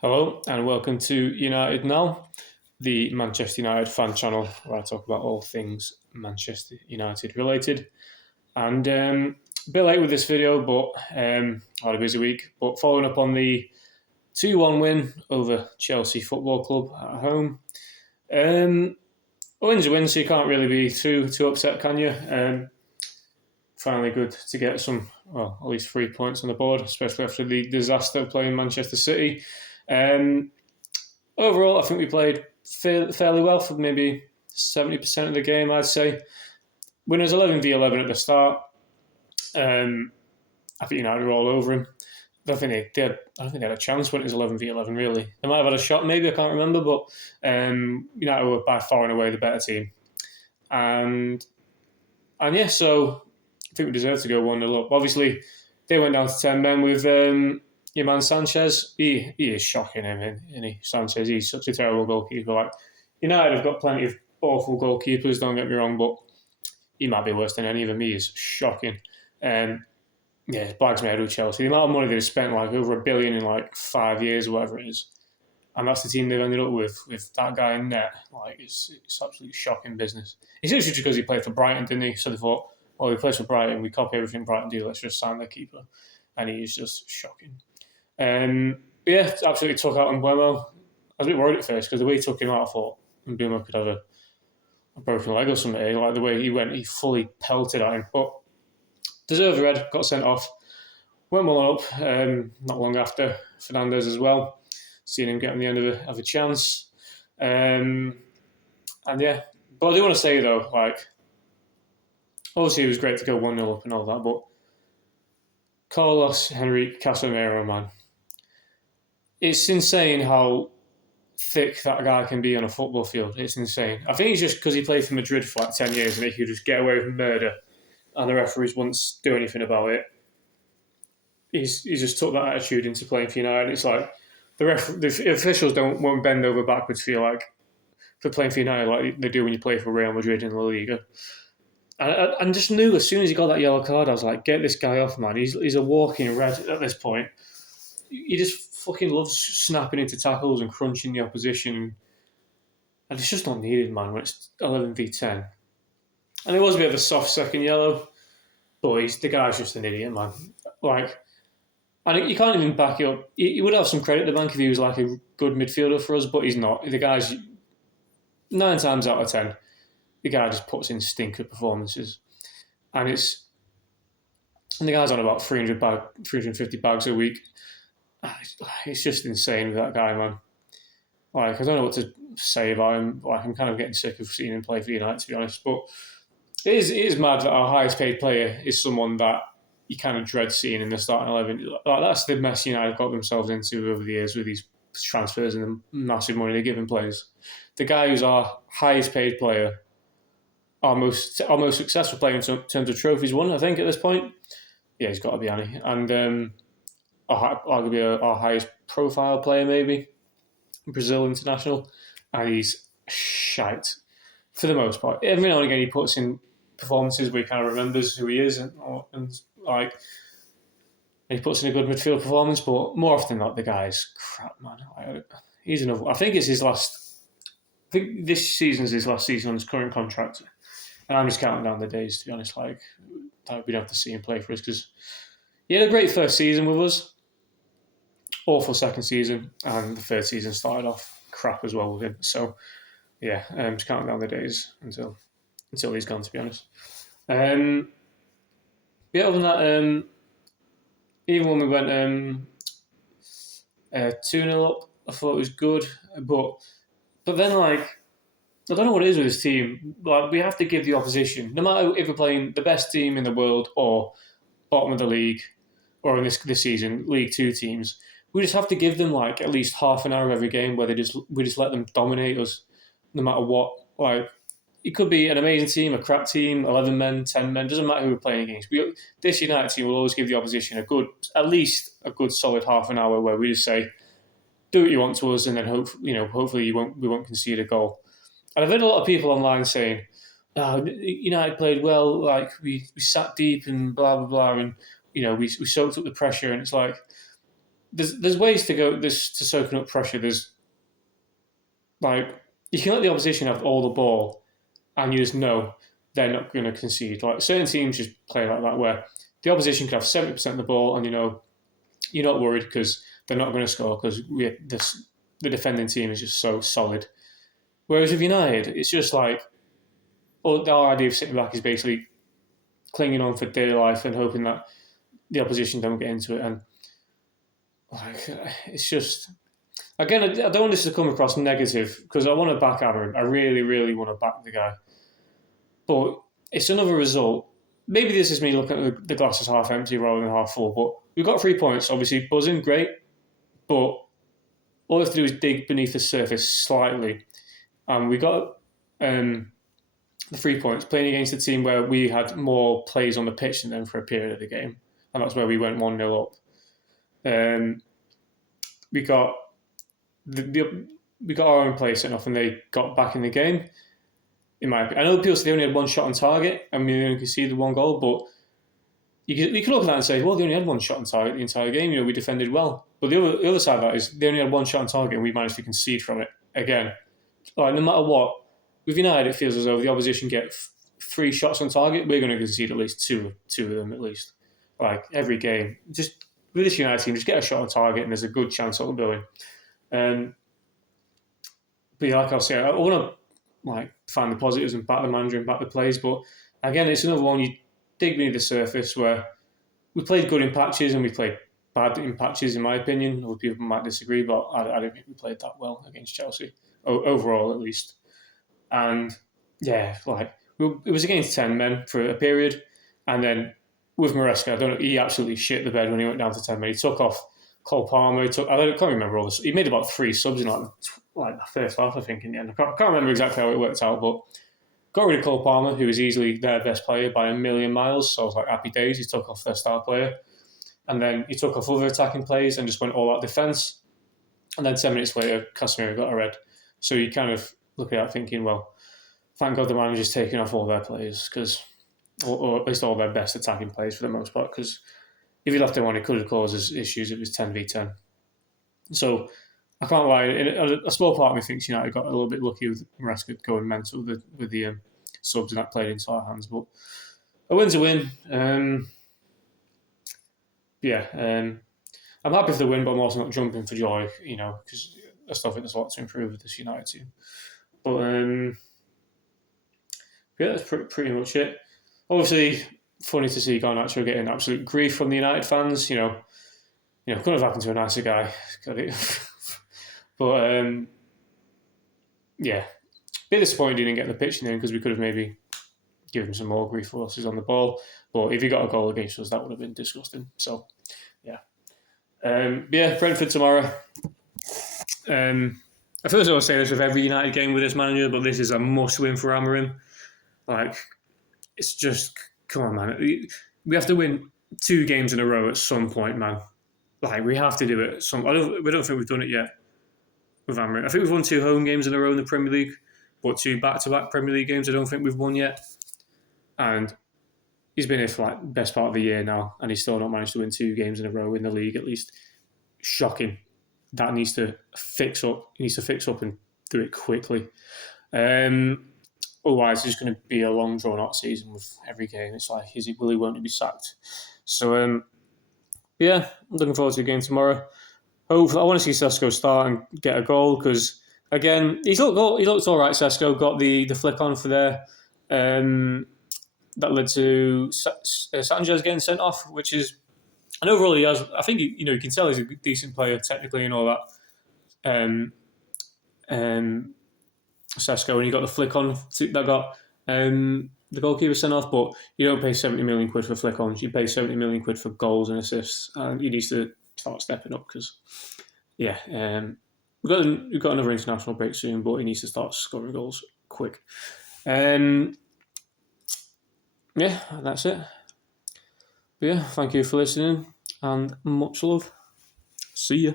Hello and welcome to United Now, the Manchester United fan channel where I talk about all things Manchester United related. And a bit late with this video, but I had a busy week. But following up on the 2-1 win over Chelsea Football Club at home. A win's a win, so you can't really be too upset, can you? Finally good to get at least 3 points on the board, especially after the disaster of playing Manchester City. Um, Overall, I think we played fairly well for maybe 70% of the game, I'd say. When it was 11v11 at the start, I think United were all over him. I don't think they had a chance when it was 11v11, really. They might have had a shot, maybe, I can't remember, but United were by far and away the better team. And yeah, so I think we deserve to go 1-0 up. Obviously, they went down to 10 men with your man Sanchez. He is shocking him, isn't he? Sanchez, he's such a terrible goalkeeper. Like, United have got plenty of awful goalkeepers, don't get me wrong, but he might be worse than any of them. He is shocking. It bags my head with Chelsea. The amount of money they've spent, like over $1 billion in like 5 years or whatever it is, and that's the team they've ended up with that guy in net. Like, it's absolutely shocking business. It's actually just because he played for Brighton, didn't he? So they thought, well, he plays for Brighton, we copy everything Brighton do, let's just sign their keeper. And he is just shocking. Absolutely took out Mbeumo. I was a bit worried at first because the way he took him out, I thought Mbeumo could have a broken leg or something. Like the way he went, he fully pelted at him. But deserved red, got sent off. Went 1 up not long after. Fernandes as well. Seeing him getting the end of a chance. But I do want to say though, like, obviously it was great to go 1-0 up and all that, but Carlos Henrique Casemiro, man. It's insane how thick that guy can be on a football field. It's insane. I think it's just because he played for Madrid for like 10 years and he could just get away with murder and the referees wouldn't do anything about it. He's just took that attitude into playing for United. It's like the officials won't bend over backwards for playing for United like they do when you play for Real Madrid in La Liga. And just knew as soon as he got that yellow card, I was like, get this guy off, man. He's a walking red at this point. He just fucking loves snapping into tackles and crunching the opposition. And it's just not needed, man, when it's 11v10. And it was a bit of a soft second yellow, but the guy's just an idiot, man. Like, and you can't even back it up. He would have some credit at the bank if he was like a good midfielder for us, but he's not. The guy's 9 times out of 10, the guy just puts in stinker performances. And the guy's on about 350 bags a week. It's just insane with that guy, man. Like, I don't know what to say about him. Like, I'm kind of getting sick of seeing him play for United, to be honest. But it is mad that our highest paid player is someone that you kind of dread seeing in the starting 11. Like, that's the mess United got themselves into over the years with these transfers and the massive money they're giving players. The guy who's our highest paid player, our most successful player in terms of trophies won, I think, at this point. Yeah, he's got to be Annie. And arguably our highest profile player, maybe, Brazil international, and he's shite for the most part. Every now and again, he puts in performances where he kind of remembers who he is, and he puts in a good midfield performance. But more often than not, the guy's crap, man. He's another. I think it's his last. I think this season's his last season on his current contract, and I'm just counting down the days, to be honest. Like, we'd have to see him play for us because he had a great first season with us. Awful second season, and the third season started off crap as well with him. So, yeah, just counting down the days until he's gone, to be honest. Other than that, even when we went 2-0 up, I thought it was good. But then, like, I don't know what it is with this team. Like, we have to give the opposition, no matter if we're playing the best team in the world or bottom of the league, or in this season, League Two teams, we just have to give them like at least half an hour of every game where we just let them dominate us, no matter what. Like, it could be an amazing team, a crap team, 11 men, 10 men, doesn't matter who we're playing against. This United team will always give the opposition at least a good solid half an hour where we just say, do what you want to us, and then hopefully we won't concede a goal. And I've heard a lot of people online saying, oh, United played well, like we sat deep and blah blah blah, and we soaked up the pressure, and it's like, there's ways to go this to soaking up pressure. There's like you can let the opposition have all the ball, and you just know they're not going to concede. Like certain teams just play like that, where the opposition could have 70% of the ball, and you're not worried because they're not going to score because the defending team is just so solid. Whereas with United, it's just like our idea of sitting back is basically clinging on for dear life and hoping that the opposition don't get into it. And like it's just again, I don't want this to come across negative because I want to back Amorim. I really, really want to back the guy. But it's another result. Maybe this is me looking at the glass as half empty rather than half full. But we've got 3 points. Obviously, buzzing, great. But all we have to do is dig beneath the surface slightly. And we got the 3 points playing against a team where we had more plays on the pitch than them for a period of the game. And that's where we went 1-0 up. We got we got our own play set off and they got back in the game. In my opinion, I know people say they only had one shot on target and we only conceded 1 goal, but you can look at that and say, well, they only had 1 shot on target the entire game. We defended well. But the other side of that is they only had 1 shot on target and we managed to concede from it again. Like no matter what, with United, it feels as though the opposition get 3 shots on target, we're going to concede at least two of them at least. Like every game, just with this United team, just get a shot on target and there's a good chance it'll go in. But yeah, like I say, I want to find the positives and back the manager and back the plays. But again, it's another one you dig beneath the surface where we played good in patches and we played bad in patches, in my opinion. Other people might disagree, but I don't think we played that well against Chelsea, overall at least. And yeah, it was against 10 men for a period. And then with Maresca, I don't know, he absolutely shit the bed when he went down to 10 men. He took off Cole Palmer. I can't remember all this. He made about 3 subs in like the first half, I think, in the end. I can't remember exactly how it worked out, but got rid of Cole Palmer, who was easily their best player by a million miles. So I was like, happy days. He took off their star player. And then he took off other attacking players and just went all out defence. And then 10 minutes later, Casemiro got a red. So you kind of look at that thinking, well, thank God the manager's taking off all their players, or at least all their best attacking players for the most part, because if he left them on, it could have caused us issues. It was 10v10. So I can't lie. A small part of me thinks United got a little bit lucky with Maresca going mental with the subs and that played into our hands. But a win's a win. I'm happy for the win, but I'm also not jumping for joy, because I still think there's a lot to improve with this United team. But that's pretty much it. Obviously, funny to see Garnacho getting absolute grief from the United fans. Couldn't have happened to a nicer guy. But bit disappointed he didn't get the pitch in because we could have maybe given him some more grief for us on the ball. But if he got a goal against us, that would have been disgusting. So, yeah. Brentford tomorrow. I feel as though I say this with every United game with this manager, but this is a must-win for Amorim. It's just, come on, man. We have to win 2 games in a row at some point, man. We have to do it. We don't think we've done it yet with Amorim. I think we've won 2 home games in a row in the Premier League, but 2 back-to-back Premier League games I don't think we've won yet. And he's been here for the best part of the year now, and he's still not managed to win 2 games in a row in the league, at least. Shocking. That needs to fix up. He needs to fix up and do it quickly. Otherwise, it's just going to be a long, drawn-out season with every game. It's like, will he, won't he be sacked? So, I'm looking forward to the game tomorrow. Hopefully, I want to see Sesko start and get a goal because, again, he looked all right, Sesko. Got the flick on for there. That led to Sanchez getting sent off, which is... And overall, he has... I think, you can tell he's a decent player technically and all that. Sesko, and he got the flick on that got the goalkeeper sent off, but you don't pay 70 million quid for flick ons. You pay 70 million quid for goals and assists, and he needs to start stepping up because, we've got another international break soon, but he needs to start scoring goals quick. That's it. But thank you for listening, and much love. See ya.